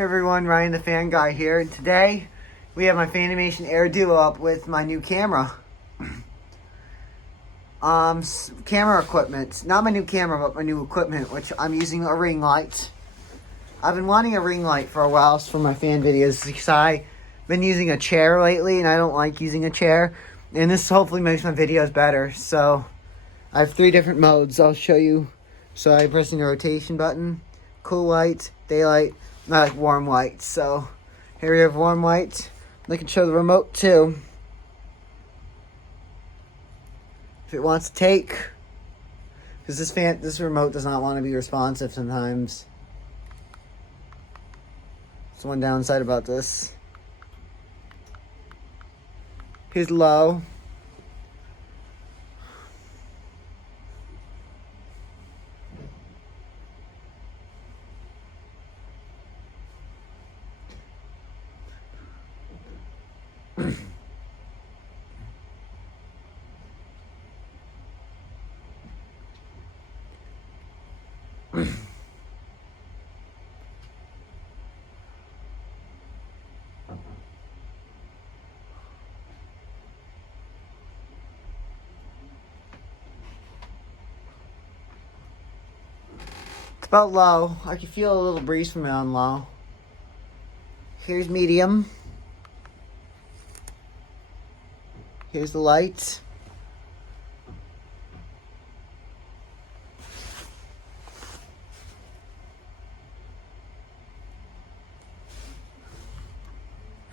Hey everyone, Ryan the Fan Guy here, and today we have my Fanimation Aire Duo up with my new camera. Camera equipment. Not my new camera, but my new equipment, which I'm using a ring light. I've been wanting a ring light for a while for my fan videos because I've been using a chair lately, and I don't like using a chair. And this hopefully makes my videos better. So I have 3 different modes I'll show you. So I'm pressing the rotation button, cool light, daylight, and I like warm light. So here we have warm light. I can show the remote too. If it wants to take, because this remote does not want to be responsive sometimes. That's one downside about this. Here's low. It's about low. I can feel a little breeze from it on low. Here's medium. Here's the light.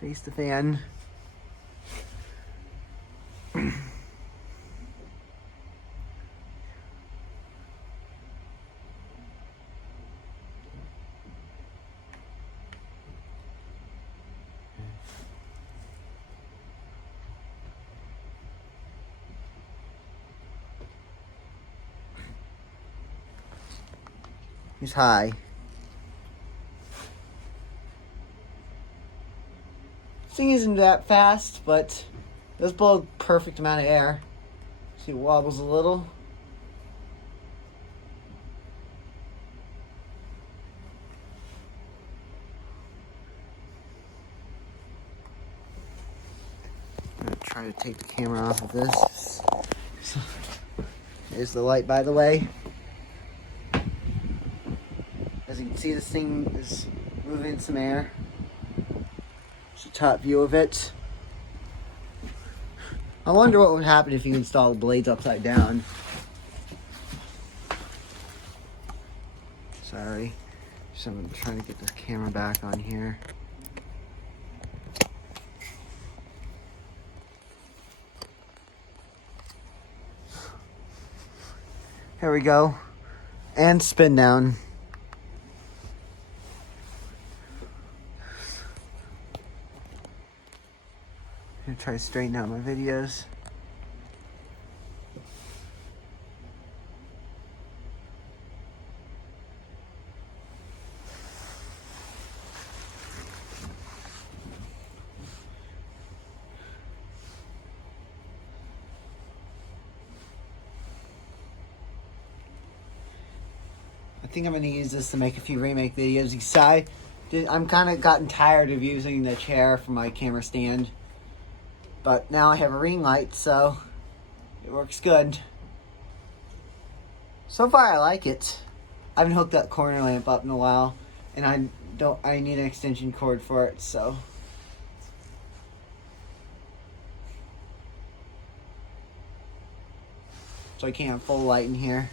Face the fan. He's high. This thing isn't that fast, but it does blow a perfect amount of air. See, it wobbles a little. I'm gonna try to take the camera off of this. There's the light, by the way. As you can see, this thing is moving some air. It's a top view of it. I wonder what would happen if you install the blades upside down. Sorry. So I'm trying to get this camera back on here. Here we go. And spin down. I'm gonna try to straighten out my videos. I think I'm going to use this to make a few remake videos. I'm kind of gotten tired of using the chair for my camera stand. But now I have a ring light, so it works good. So far I like it. I haven't hooked that corner lamp up in a while. And I need an extension cord for it, so. So I can't have full light in here.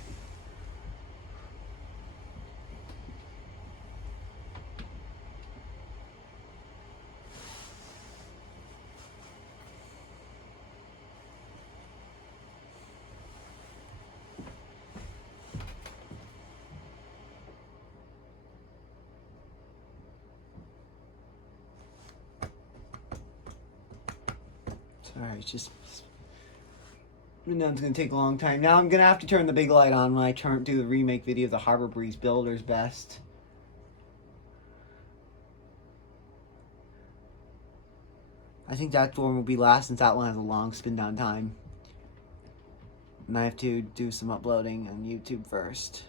Sorry, it's just. I know it's going to take a long time. Now I'm going to have to turn the big light on when I do the remake video of the Harbor Breeze Builder's Best. I think that one will be last since that one has a long spin down time. And I have to do some uploading on YouTube first.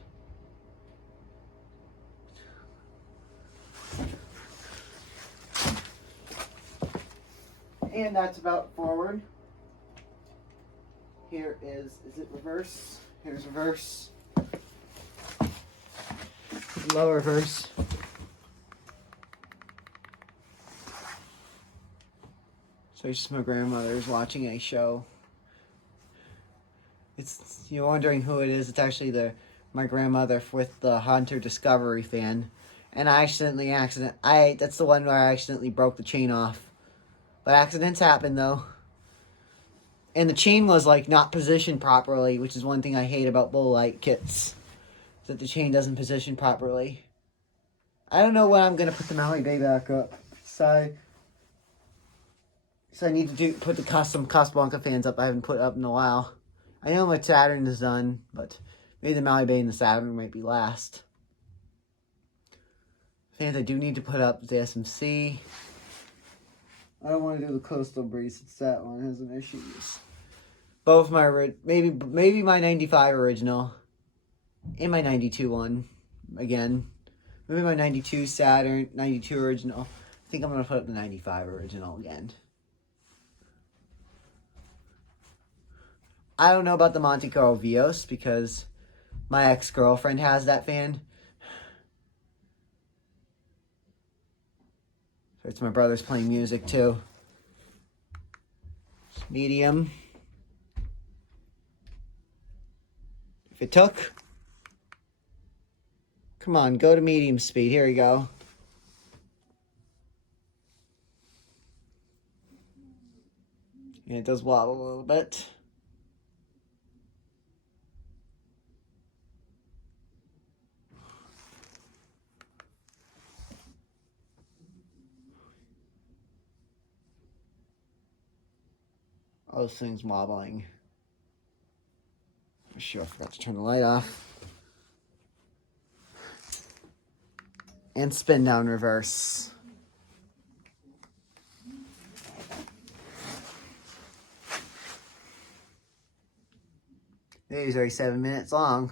And that's about forward. Here is it reverse? Here's reverse. Low reverse. So it's just my grandmother's watching a show. It's, you're wondering who it is. It's actually my grandmother with the Hunter Discovery fan. And that's the one where I accidentally broke the chain off. But accidents happen though. And the chain was like not positioned properly, which is one thing I hate about bull light kits. Is that the chain doesn't position properly. I don't know when I'm gonna put the Maui Bay back up. So I need to put the custom Casablanca fans up. I haven't put up in a while. I know my Saturn is done, but maybe the Maui Bay and the Saturn might be last. Fans I do need to put up the SMC. I don't want to do the Coastal Breeze. It's that one has some issues. Both my maybe my 95 original and my 92 one again. Maybe my 92 Saturn, 92 original. I think I'm going to put up the 95 original again. I don't know about the Monte Carlo Vios because my ex-girlfriend has that fan. So it's my brother's playing music too. Medium. If it took. Come on, go to medium speed. Here we go. And it does wobble a little bit. Oh, this thing's wobbling. For sure, I forgot to turn the light off. And spin down reverse. These are 7 minutes long.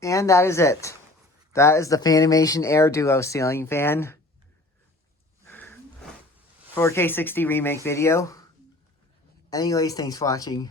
And that is it. That is the Fanimation Aire Duo ceiling fan. 4K 60 remake video. Anyways, thanks for watching.